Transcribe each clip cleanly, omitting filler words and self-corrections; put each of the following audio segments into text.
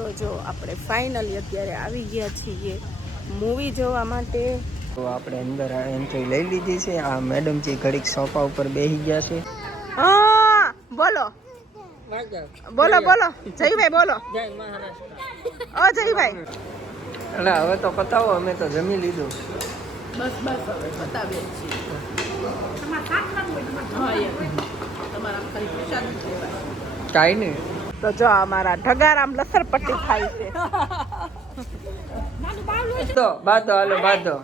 તો જો આપણે ફાઇનલી અત્યારે આવી ગયા છીએ મૂવી જોવા માટે. તો આપણે અંદર એન્ટ્રી લઈ લીધી છે. આ મેડમજી ઘડીક સોફા ઉપર બેસી ગયા છે. હા બોલો બોલો બોલો જયભાઈ બોલો. જય મહારાષ્ટ્ર. ઓ જયભાઈ એટલે હવે તો પતાવો, અમે તો જમી લીધું. બસ બસ હવે બતાવીએ છીએ. કાંઈ નહીં. તો જો અમારા ઢગારામ લસરપટ્ટી ખાય છે. તો બાંધો, હાલો બાંધો.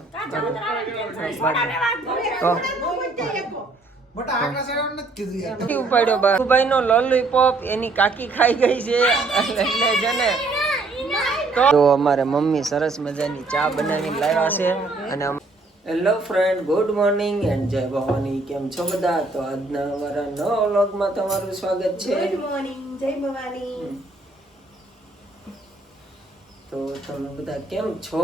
ઉપાડ્યો બાબુભાઈ નો લોલીપોપ એની કાકી ખાઈ ગઈ છે એટલે છે ને. તો અમારે મમ્મી સરસ મજાની ચા બનાવીને લાવ્યા છે. અને hello friend, good morning and જય ભવાની. કેમ છો બધા? તો આજના અમારા નવા વ્લોગમાં તમારું સ્વાગત છે. ગુડ મોર્નિંગ, જય ભવાની. તો તમે બધા કેમ છો?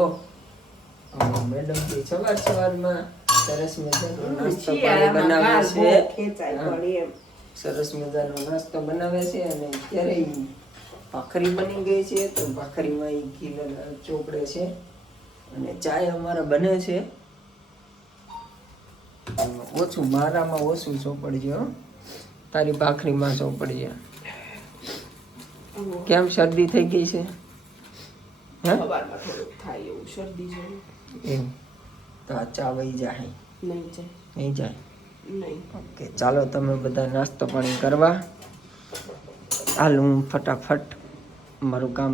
મેડમ થી સવારમાં સરસ મજાનો નાસ્તો બનાવે છે. સરસ મજાનો નાસ્તો બનાવે છે અને અત્યારે ભાખરી બની ગઈ છે. તો ભાખરીમાં ઘી ચોપડે છે અને ચાય અમારા બને છે. ઓછું મારામાં ઓછું ચોપડજો, તારી ભાખરીમાં ચોપડજો. કેમ શરદી થઈ ગઈ છે? સવારમાં થોડુંક થાય એવું શરદી જેવું. એમ તો આ ચા વહી જાય? નહીં જાય. નહીં જાય? નહીં. ઓકે, ચાલો તમે બધા નાસ્તો પાણી કરવા. હાલ હું ફટાફટ મારું કામ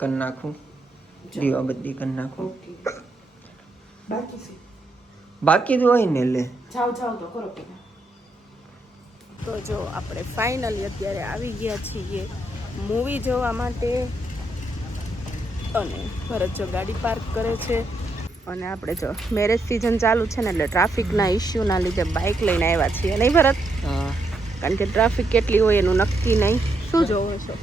કરી નાખું, દીવાબત્તી કરી નાખું. બાકી તો હોય ને લે જાઓ જાઓ તો કરો. તો જો આપણે ફાઇનલી અત્યારે આવી ગયા છીએ મૂવી જોવા માટે. અને ભરત જો ગાડી પાર્ક કરે છે. અને આપણે જો મેરેજ સિઝન ચાલુ છે ને એટલે ટ્રાફિકના ઇસ્યુના લીધે બાઇક લઈને આવ્યા છીએ, નહીં ભરત? હા, કારણ કે ટ્રાફિક કેટલી હોય એનું નક્કી નહીં. શું જોવો છો?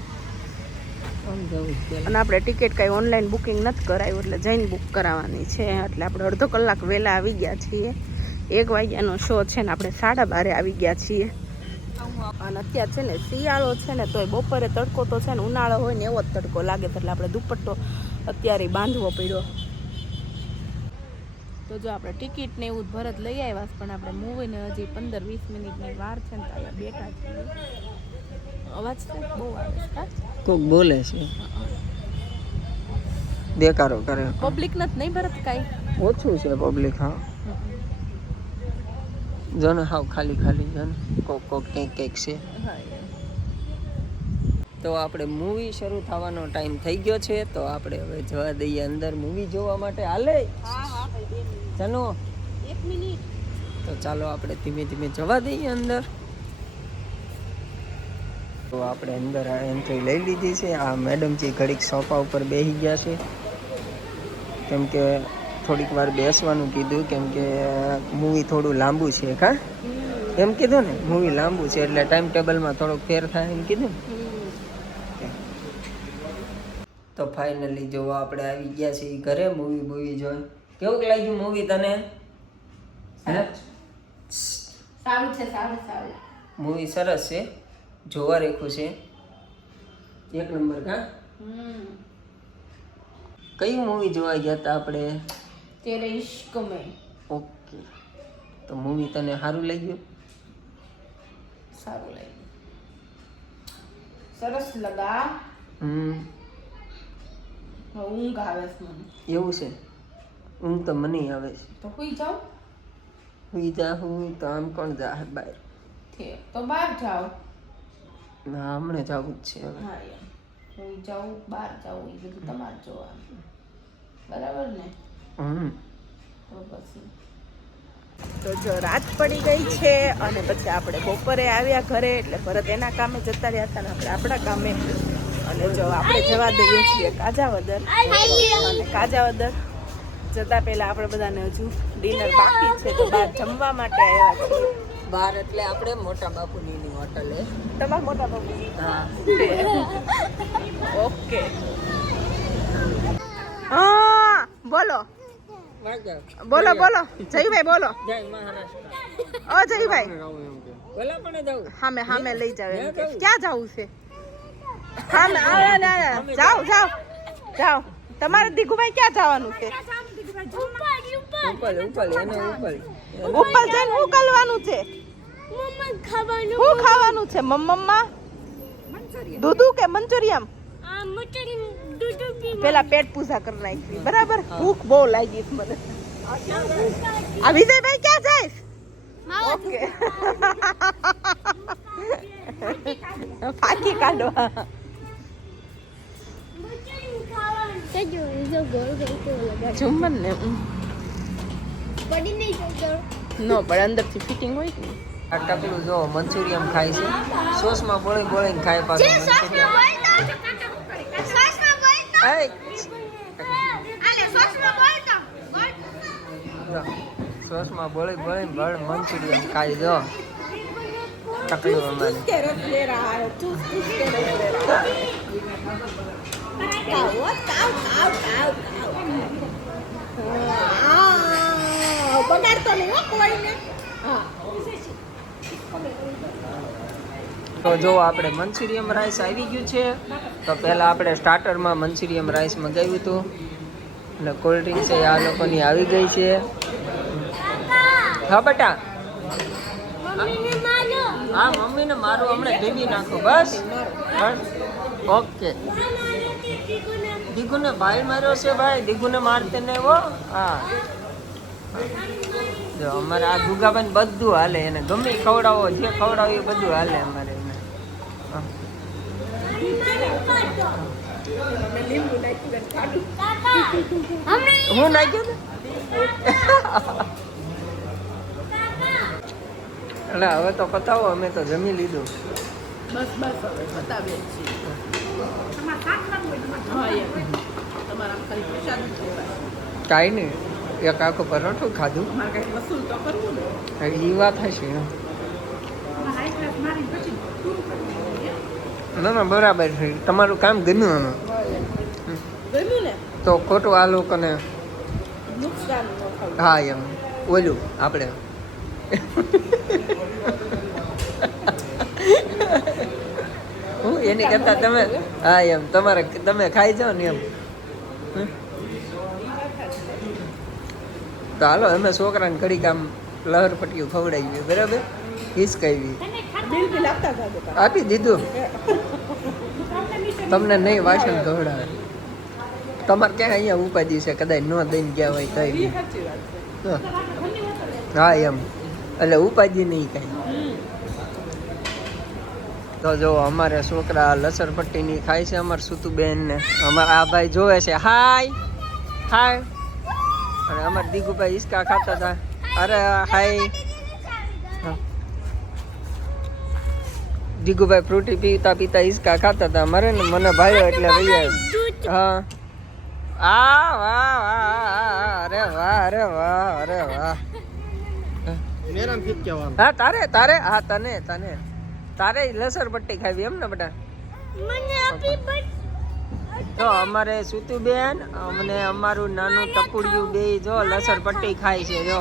અને આપણે ટિકિટ કાંઈ ઓનલાઈન બુકિંગ નથી કરાવ્યું એટલે જઈને બુક કરાવવાની છે. એટલે આપણે અડધો કલાક વહેલા આવી ગયા છીએ. 1 વાગ્યાનો શો છે ને આપણે 12:30 આવી ગયા છીએ. અને અત્યારે છે ને શિયાળો છે ને તોય બપોરે તડકો તો છે ને ઉનાળો હોય ને એવો જ તડકો લાગે. એટલે આપણે દુપટ્ટો અત્યારે બાંધવો પડ્યો. તો જો આપણે ટિકિટ ને એવું ભરત લઈ આવ્યા પણ આપણે મૂવીને હજી 15-20 મિનિટની વાર છે ને અહીંયા બેઠા છીએ. અવાજ બહુ આવે છે. કોક બોલે છે, દેખાડો કરે. પબ્લિક નથી નહીં ભરત? કાંઈ ઓછું છે પબ્લિક. હા, જો ને હાવ ખાલી ખાલી જો ને કોક કોક કંઈક કંઈક છે. તો આપણે મૂવી શરૂ થવાનો ટાઈમ થઈ ગયો છે. તો આપણે હવે જવા દઈએ અંદર મૂવી જોવા માટે. હાલે ચાલો 1 મિનિટ. તો ચાલો આપણે ધીમે ધીમે જવા દઈએ અંદર. તો આપણે અંદર એન્ટ્રી લઈ લીધી છે. આ મેડમજી ઘડીક સોફા ઉપર બેસી ગયા છે કેમ કે થોડીક વાર બેસવાનું કીધું કેમ કે મૂવી થોડું લાંબુ છે. કા એમ કીધું ને, મૂવી લાંબુ છે એટલે ટાઈમ ટેબલમાં થોડોક ફેર થાય એમ કીધું. તો ફાઇનલી જો આપણે આવી ગયા છીએ ઘરે. મૂવી જોઈ કેવું લાગ્યું મૂવી તને? સારું છે, સારું. મૂવી સરસ છે, જોવા રેખું છે, 1 નંબર. કા કયું મૂવી જોવા ગયા હતા આપણે? તેરે ઇશ્ક મેં. ઓકે, તો મૂવી તને સારું લાગ્યું? સારું લાગ્યું, સરસ લગા. ઊંઘ આવે છે મને. એવું છે? ઊંઘ તો મને આવે છે. તો હુઈ જાઓ. હુઈ જા. હું તો આમ કોણ જા બહાર? તો બહાર જાઓ. ના, હમણાં જવું જ છે હવે. હા, હુઈ જાઓ, બહાર જાઓ, એ બધું તમારે જોવાનું. બરાબર ને? તો પછી તો જો રાત પડી ગઈ છે અને પછી આપણે બપોરે આવ્યા ઘરે. એટલે ભરત એના કામે જતા રહ્યા હતા ને આપણે આપણા કામે. અને જો આપણે જવા દઈએ છીએ કાજાવદર. અને કાજાવદર જતા પહેલા આપણે બધાને હજુ ડિનર બાકી છે તો બહાર જમવા માટે આવ્યા છીએ. બહાર એટલે આપણે મોટા બાપુની હોટલે. તમારા મોટા બાપુ? હા. ઓકે. હા બોલો બોલો બોલો જયભાઈ બોલો. જય મહારાષ્ટ્ર. ઓ જયભાઈ બોલા પણ જાવ. હામે લઈ જાવ. ક્યાં જવું છે? હા ના જાઓ જાઓ જાઓ. તમારે દીકુભાઈ ક્યાં જવાનું છે? ઉપર એને ઉપર ઉપર જઈને શું કરવાનું છે? શું ખાવાનું છે મમ્મા? દૂધુ કે મંચુરિયમ? પેલા પેટ પૂજા કરી નાખી બરાબર. ભૂખ બહુ લાગી છે મને. આ વિજયભાઈ ક્યાં જાય? ઓકે ફાકી કાઢો. જુમ્મન ને નો પણ અંદરથી ફિટિંગ હોય ને. આ ટકલું જો મંચુરિયમ ખાય છે. સોસમાં બોળીને ખાય પાછું મંચુરિયમ. સોસમાં બોળીને બળ મંચુરિયમ ખાય જો ટકલું અમારે. બગાડતો નહીં હો કોઈને. તો જો આપણે મંચુરિયમ રાઈસ આવી ગયું છે. તો પહેલાં આપણે સ્ટાર્ટરમાં મંચુરિયમ રાઈસ મંગાવ્યું હતું અને કોલ્ડ ડ્રિંક્સ આ લોકોની આવી ગઈ છે. હા બેટા હા મમ્મીને મારું હમણાં ઢીબી નાખો બસ. ઓકે દીગુને ભાઈ માર્યો છે ભાઈ. દીગુને મારતે ને હો. હા જો અમારે આ ગુગાભાઈ બધું હાલે. એને ગમે ખવડાવો જે ખવડાવો એ બધું હાલે અમારે એને. હું નાખ્યું એટલે હવે તો પતાવો. અમે તો જમી લીધું. બસ હવે બતાવીએ છીએ. કાંઈ નહીં એક આખું પરોઠું ખાધું. એ વાત હશે. ના બરાબર છે. તમારું કામ ગમ્યું અમે તો ખોટું આ લોકોને હા એમ ઓલું આપણે હું એની કરતા તમે હા એમ તમારે તમે ખાઈ જાઓ ને એમ. તો હાલો અમે છોકરાને ઘડીક આમ લહર પટ્ટીઓ ખવડાવી બરાબર. હિસકાવી આપી દીધું. તમને નહીં વાસણ ખવડાવે. તમારે ક્યાં અહીંયા ઉપાધિ છે કદાચ ન દઈને ગયા હોય કઈ. હા એમ એટલે ઉપાધિ નહીં કાંઈ. તો જો અમારે છોકરા લસર પટ્ટીની ખાય છે. અમારે સુતુબેન ને અમારા આ ભાઈ જોવે છે. હાય હાય. અને અમારે દીગુભાઈ હિસકા ખાતા હતા. અરે હાય. દીગુભાઈ ફ્રૂટી પીતા પીતા હિસકા ખાતા હતા. મારે ને મને ભાઈઓ એટલે ભૈયા. હા આ વાહ વાહ અરે વાહ અરે વાહ અરે વાહ. મેરામ ફિટ કહેવાનું. હા તારે હા તને તારે લસર પટ્ટી ખાવી એમ ને બેટા? તો અમારે સુતુબેન અમને અમારું નાનું ટપુડિયું બે જો લસર પટ્ટી ખાય છે જો.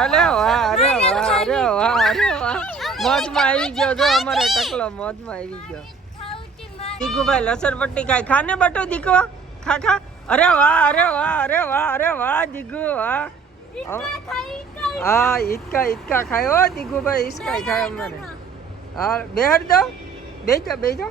અરે વાહ અરે વાહ અરે વાહ અરે વાહ. મોજમાં આવી ગયો જો અમારે ટકલો મોજમાં આવી ગયો. દીકુભાઈ લસર પટ્ટી ખાય. ખાને બટો દીકો ખા ખા. અરે વાહ અરે વાહ અરે વાહ અરે વાહ દીકુ વાહ. હા ઈચકા ખાય હો દીકુભાઈ. ઈચકા ખાય અમારે. હા બેહર દો બેજો.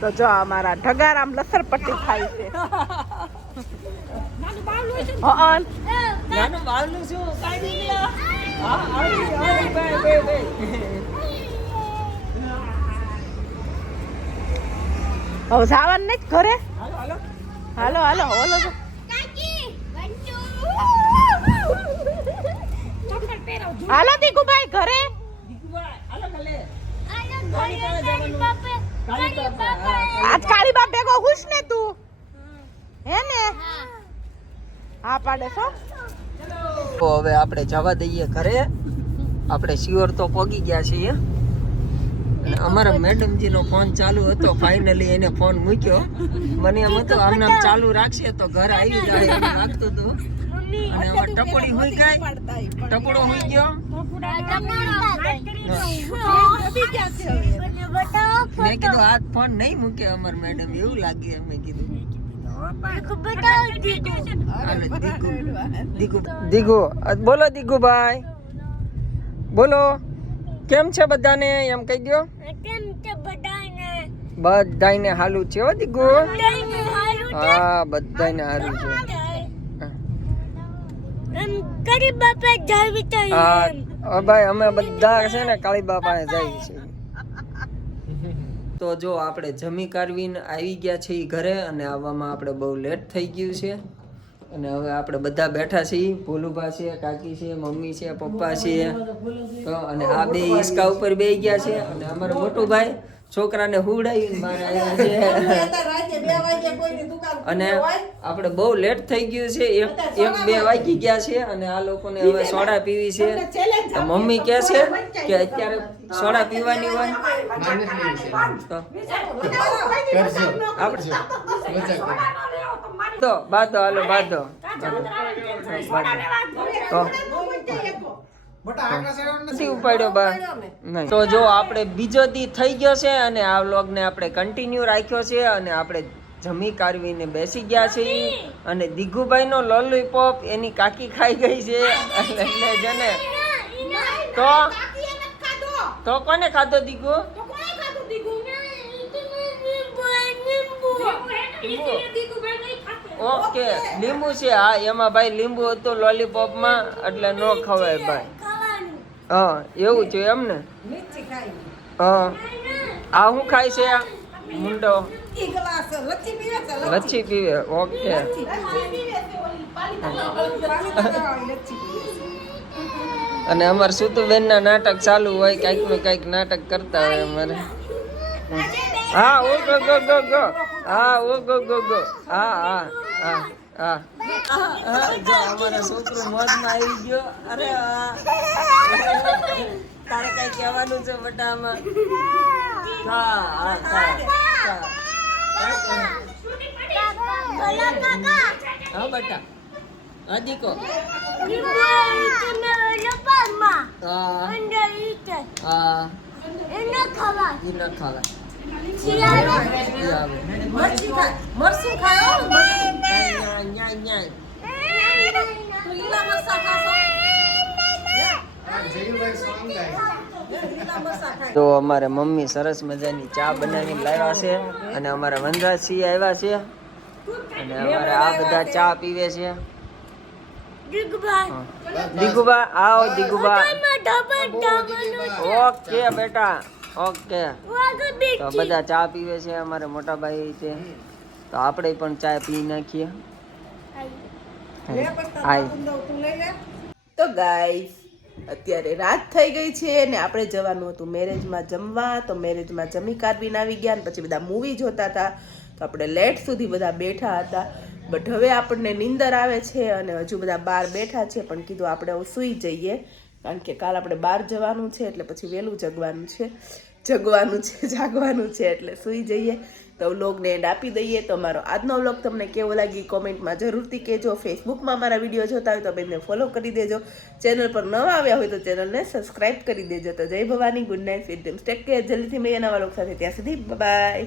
તો જો અમારા ઢગારામ લસર પટ્ટી ખાય છે. નાનું બાળનું શું કાઢી લે. હવે જવાનું નહીં ઘરે. હાલો હાલો ઓલો હાલો દીકુભાઈ ઘરે. આજ કાળી બાપ ભેગો હુશ ને તું હે ને? હા પાડે છો. તો હવે આપણે જવા દઈએ ઘરે. આપણે શિયોર તો પોગી ગયા છીએ અને અમારા મેડમજીનો ફોન ચાલુ હતો. ફાઇનલી એને ફોન મૂક્યો. મને એમ હતું આમને આમ ચાલુ રાખશે તો ઘર આવી જાય એમ લાગતું હતું. અને હવે ટપોડી હોઈ ગઈ. ટપોડો હોઈ ગયો. મેં કીધું આ ફોન નહીં મૂકે અમાર મેડમ, એવું લાગે. અમે કીધું દીગુ બોલો. દીગુભાઈ બોલો, કેમ છે બધાને એમ કહી દો. બધાને હાલું છે હો દીગુ. હા બધાને હાલું છે. હા ભાઈ અમે બધા છે ને કાળી બાપાને જાય છે. તો જો આપણે જમી કારવીને આવી ગયા છીએ ઘરે અને આવવામાં આપણે બહુ લેટ થઈ ગયું છે. અને હવે આપણે બધા બેઠા છીએ. ભોલુભા છે, કાકી છે, મમ્મી છે, પપ્પા છે. તો અને આ બે હિસકા ઉપર બેસી ગયા છે. અને અમારો મોટો ભાઈ છોકરાને હુવડાવીને બહાર આવ્યા છે. અને આપણે બહુ લેટ થઈ ગયું છે. 1-2 વાગી ગયા છે. અને આ લોકોને હવે સોડા પીવી છે. તો મમ્મી કહે છે કે અત્યારે સોડા પીવાની હોય તો બાંધો. હાલો બાંધો. ઉપાડ્યો બા નહીં. તો જો આપણે બીજો દી થઈ ગયો છે અને આ વ્લોગને આપણે કન્ટિન્યુ રાખ્યો છે. અને આપણે જમી કારવીને બેસી ગયા છે. અને દીગુભાઈ નો લોલીપોપ એની કાકી ખાઈ ગઈ છે. એટલે છે ને તો કોને ખાધો દીગુ? ઓકે લીંબુ છે. હા એમાં ભાઈ લીંબુ હતું લોલીપોપ માં, એટલે નો ખવાય ભાઈ. હા એવું છે એમ ને. હા આ શું ખાય છે? મુંડો લચ્છી પીવે. ઓકે અને અમારે સુતુબેન ના નાટક ચાલુ હોય, કઈક નું કઈક નાટક કરતા હોય અમારે. હા ઓ ગો ગો ગો ગો. હા ઓ ગો ગો ગો. હા હા હા હા. જો અમારો છોકરો મોજમાં આવી ગયો. અરે તારે કઈ કહેવાનું છે બટામાં? હા હા હા બટા. હા દીકો. તો અમારે મમ્મી સરસ મજાની ચા બનાવીને લાવ્યા છે. અને અમારા વનરાજસિંહ આવ્યા છે. અને અમારે આ બધા ચા પીવે છે. દીગુબા આવો. દીગુબા ઓકે બેટા ઓકે. તો બધા ચા પીવે છે. અમારે મોટા ભાઈ છે. તો આપણે પણ ચા પી નાખીએ. તો ગાઈસ અત્યારે રાત થઈ ગઈ છે ને આપણે જવાનું હતું મેરેજમાં જમવા. તો મેરેજમાં જમી કારવીને આવી ગયા. ને પછી બધા મૂવી જોતા હતા. તો આપણે લેટ સુધી બધા બેઠા હતા. બટ હવે આપણને નીંદર આવે છે અને હજુ બધા બહાર બેઠા છે. પણ કીધું આપણે હવે સૂઈ જઈએ, કારણ કે કાલ આપણે બહાર જવાનું છે. એટલે પછી વહેલું જાગવાનું છે એટલે સૂઈ જઈએ. તો વ્લોગને એન્ડ આપી દઈએ. તો અમારો આજનો વ્લોગ તમને કેવો લાગી કોમેન્ટમાં જરૂરથી કહેજો. ફેસબુકમાં મારા વિડીયો જોતા હોય તો બેનને ફોલો કરી દેજો. ચેનલ પર નવા આવ્યા હોય તો ચેનલને સબસ્ક્રાઈબ કરી દેજો. તો જય Bhavani, good night, sweet dreams, take care. જલ્દીથી મળીએ નવા વ્લોગ સાથે. ત્યાં સુધી બાય.